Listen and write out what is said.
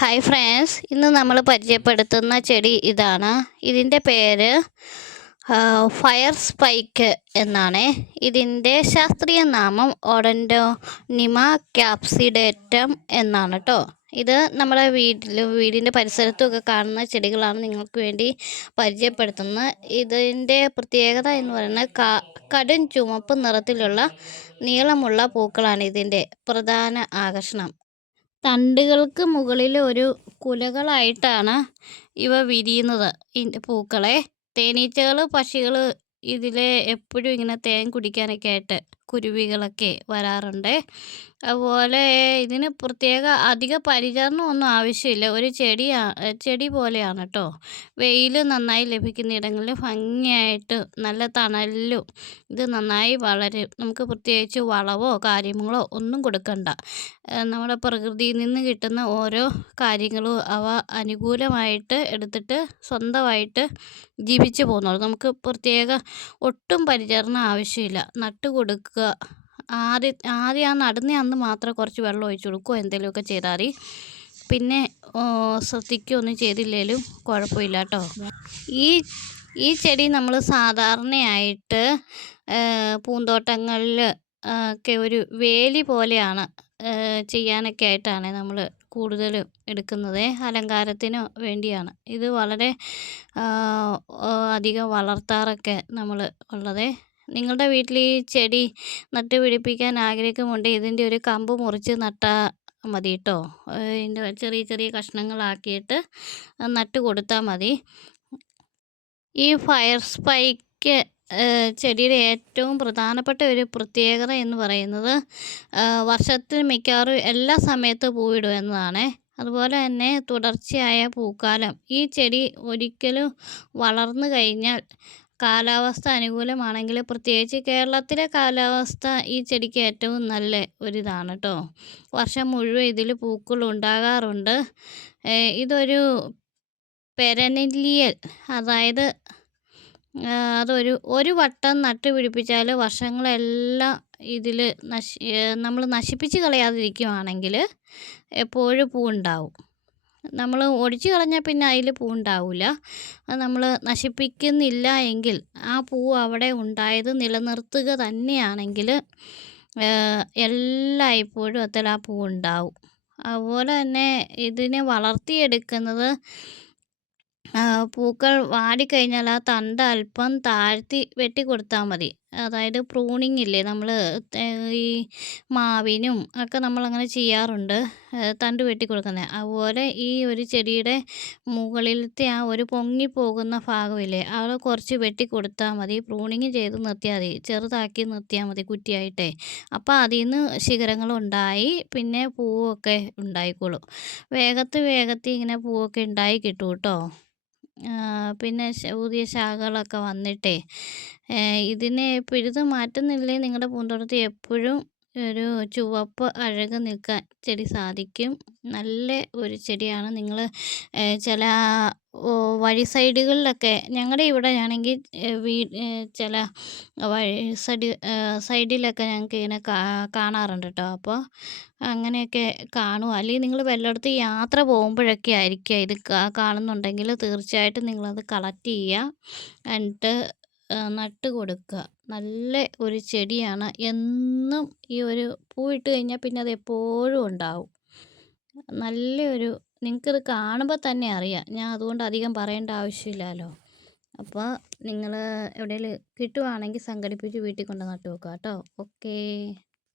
Hi friends ഇന്ന് നമ്മൾ പരിചയപ്പെടുത്തുന്ന ചെടി ഇതാണ്. ഇതിന്റെ പേര് ഫയർ സ്പൈക്ക് എന്നാണ്. ഇതിന്റെ ശാസ്ത്രീയ നാമം ഓഡൻഡോനിമ ക്യാപ്സിഡേറ്റം എന്നാണ് കേട്ടോ ഇത് നമ്മുടെ വീട്ടിലും വീടിന്റെ പരിസരത്തുമൊക്കെ കാണുന്ന ചെടികളാണ് നിങ്ങൾക്ക് വേണ്ടി പരിചയപ്പെടുത്തുന്നത്. ഇതിന്റെ പ്രത്യേകത എന്ന് പറയുന്നത് കടും ചുമപ്പ് നിറത്തിലുള്ള നീളമുള്ള പൂക്കളാണ് ഇതിന്റെ പ്രധാന ആകർഷണം. തണ്ടുകൾക്ക് മുകളിൽ ഒരു കുലകളായിട്ടാണ് ഇവ വിരിയുന്നത്. പൂക്കളെ. തേനീച്ചകൾ പക്ഷികൾ ഇതിലെ എപ്പോഴും ഇങ്ങനെ തേൻ കുടിക്കാനൊക്കെ ആയിട്ട് കുരുവികളൊക്കെ വരാറുണ്ട്. അതുപോലെ ഇതിന് പ്രത്യേക അധിക പരിചരണം ഒന്നും ആവശ്യമില്ല. ഒരു ചെടി ചെടി പോലെയാണ് കേട്ടോ വെയിൽ നന്നായി ലഭിക്കുന്ന ഇടങ്ങളിൽ ഭംഗിയായിട്ട് നല്ല തണലിലും ഇത് നന്നായി വളരും. നമുക്ക് പ്രത്യേകിച്ച് വളവോ കാര്യങ്ങളോ ഒന്നും കൊടുക്കണ്ട. നമ്മുടെ പ്രകൃതിയിൽ നിന്ന് കിട്ടുന്ന ഓരോ കാര്യങ്ങളും അവ അനുകൂലമായിട്ട് എടുത്തിട്ട് സ്വന്തമായിട്ട് ജീവിച്ചു പോകുന്നുള്ളൂ. നമുക്ക് പ്രത്യേക ഒട്ടും പരിചരണം ആവശ്യമില്ല. നട്ട് കൊടുക്കുക ആദ്യം ആദ്യം ആ നടുന്ന അന്ന് മാത്രം കുറച്ച് വെള്ളം ഒഴിച്ച് കൊടുക്കുക എന്തെങ്കിലുമൊക്കെ ചെയ്താൽ മതി. പിന്നെ ശ്രദ്ധിക്കുകയൊന്നും ചെയ്തില്ലെങ്കിലും കുഴപ്പമില്ല കേട്ടോ. ഈ ഈ ചെടി നമ്മൾ സാധാരണയായിട്ട് പൂന്തോട്ടങ്ങളിൽ ഒക്കെ ഒരു വേലി പോലെയാണ് ചെയ്യാനൊക്കെ ആയിട്ടാണ് നമ്മൾ കൂടുതലും എടുക്കുന്നത്. അലങ്കാരത്തിന് വേണ്ടിയാണ്. ഇത് വളരെ അധികം വളർത്താറൊക്കെ നമ്മൾ ഉള്ളത്. നിങ്ങളുടെ വീട്ടിൽ ഈ ചെടി നട്ട് പിടിപ്പിക്കാൻ ആഗ്രഹമുണ്ട് ഇതിന്റെ ഒരു കമ്പ് മുറിച്ച് നട്ടാൽ മതി കേട്ടോ ഇതിന്റെ ചെറിയ ചെറിയ കഷ്ണങ്ങളാക്കിയിട്ട് നട്ട് കൊടുത്താൽ മതി. ഈ ഫയർ സ്പൈക്ക് ചെടിയുടെ ഏറ്റവും പ്രധാനപ്പെട്ട ഒരു പ്രത്യേകത എന്ന് പറയുന്നത് വർഷത്തിൽ മിക്കവാറും എല്ലാ സമയത്തും പൂവിടും എന്നതാണ്. അതുപോലെ തന്നെ തുടർച്ചയായ പൂക്കാലം. ഈ ചെടി ഒരിക്കലും വളർന്നു കഴിഞ്ഞാൽ കാലാവസ്ഥ അനുകൂലമാണെങ്കിൽ പ്രത്യേകിച്ച് കേരളത്തിലെ കാലാവസ്ഥ ഈ ചെടിക്ക് ഏറ്റവും നല്ല ഒരിതാണ് കേട്ടോ വർഷം മുഴുവൻ ഇതിൽ പൂക്കൾ ഉണ്ടാകാറുണ്ട്. ഇതൊരു പെരനിലിയൽ അതായത് അതൊരു ഒരു വട്ടം നട്ട് പിടിപ്പിച്ചാൽ വർഷങ്ങളെല്ലാം ഇതിൽ നശി നമ്മൾ നശിപ്പിച്ച് കളയാതിരിക്കുകയാണെങ്കിൽ എപ്പോഴും പൂവുണ്ടാവും. നമ്മൾ ഒടിച്ച് കളഞ്ഞാൽ പിന്നെ അതിൽ പൂ ഉണ്ടാവില്ല അത് നമ്മൾ നശിപ്പിക്കുന്നില്ല എങ്കിൽ ആ പൂ അവിടെ ഉണ്ടായത് നിലനിർത്തുക തന്നെയാണെങ്കിൽ എല്ലായ്പ്പോഴും അതിൽ ആ പൂ ഉണ്ടാവും. അതുപോലെ തന്നെ ഇതിനെ വളർത്തിയെടുക്കുന്നത് പൂക്കൾ വാടിക്കഴിഞ്ഞാൽ ആ തണ്ട് അല്പം താഴ്ത്തി വെട്ടി കൊടുത്താൽ മതി. അതായത് പ്രൂണിങ് ഇല്ലേ? നമ്മൾ ഈ മാവിനും ഒക്കെ നമ്മളങ്ങനെ ചെയ്യാറുണ്ട്. തണ്ട് വെട്ടി കൊടുക്കുന്നത് അതുപോലെ ഈ ഒരു ചെടിയുടെ മുകളിലത്തെ ആ ഒരു പൊങ്ങി പോകുന്ന ഭാഗമില്ലേ അവിടെ കുറച്ച് വെട്ടി കൊടുത്താൽ മതി. പ്രൂണിങ് ചെയ്ത് നിർത്തിയാൽ മതി. ചെറുതാക്കി നിർത്തിയാൽ മതി കുറ്റിയായിട്ടേ. അപ്പോൾ അതിൽ നിന്ന് ശിഖരങ്ങളുണ്ടായി പിന്നെ പൂവൊക്കെ ഉണ്ടായിക്കോളും. വേഗത്ത് വേഗത്തിൽ ഇങ്ങനെ പൂവൊക്കെ ഉണ്ടായി കിട്ടും കേട്ടോ പിന്നെ പുതിയ ശാഖകളൊക്കെ വന്നിട്ടേ ഇതിനെ ഇപ്പം ഇത് മാറ്റുന്നില്ലേ നിങ്ങളുടെ പൂന്തോട്ടത്തിൽ എപ്പോഴും? ഒരു ചുവപ്പ് അഴക് നിൽക്കാൻ ചെടി സാധിക്കും. നല്ല ഒരു ചെടിയാണ്. നിങ്ങൾ ചില വഴി സൈഡുകളിലൊക്കെ ഞങ്ങളുടെ ഇവിടെ ആണെങ്കിൽ വീ ചില വഴി സൈഡ് സൈഡിലൊക്കെ ഞങ്ങൾക്ക് ഇങ്ങനെ കാണാറുണ്ട് കേട്ടോ അപ്പോൾ അങ്ങനെയൊക്കെ കാണും. അല്ലെങ്കിൽ നിങ്ങൾ വല്ലയിടത്ത് യാത്ര പോകുമ്പോഴൊക്കെ ആയിരിക്കുക ഇത് കാണുന്നുണ്ടെങ്കിൽ തീർച്ചയായിട്ടും നിങ്ങളത് കളക്റ്റ് ചെയ്യുക. എന്നിട്ട് നട്ട് കൊടുക്കുക. നല്ല ഒരു ചെടിയാണ്. എന്നും ഈ ഒരു പൂവിട്ട് കഴിഞ്ഞാൽ പിന്നെ അത് എപ്പോഴും ഉണ്ടാവും. നല്ലൊരു നിങ്ങൾക്കത് കാണുമ്പോൾ തന്നെ അറിയാം. ഞാൻ അതുകൊണ്ട് അധികം പറയേണ്ട ആവശ്യമില്ലല്ലോ. അപ്പോൾ നിങ്ങൾ എവിടെയെങ്കിലും കിട്ടുവാണെങ്കിൽ സംഘടിപ്പിച്ച് വീട്ടിൽ കൊണ്ട് നട്ട് വെക്കുക കേട്ടോ. ഓക്കേ.